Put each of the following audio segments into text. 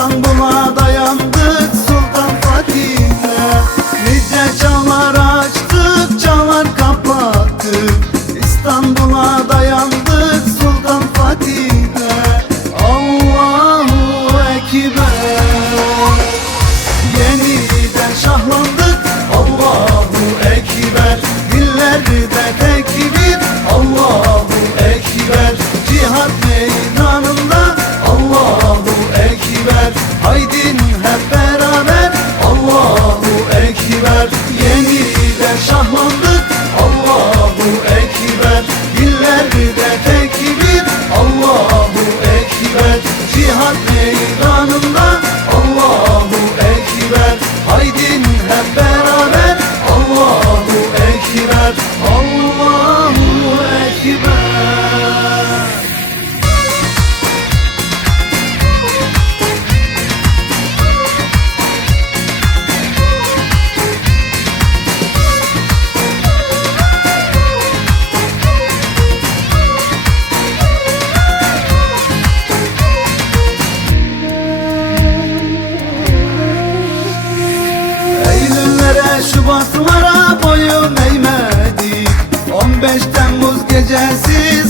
İstanbul'a da Faşistlara boyun eğmedik 15 Temmuz gecesi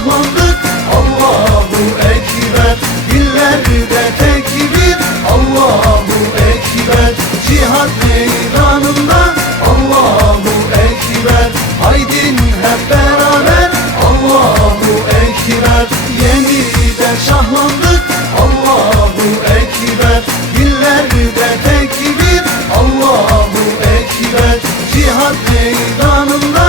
Yeniden şahlandık Allahu Ekber. Dillerde tekbir Allahu Ekber. Cihat meydanında. Allahu Ekber. Haydin hep beraber. Allahu Ekber. Yeniden şahlandık. Allahu Ekber. Dillerde tekbir Allahu Ekber. Cihat meydanında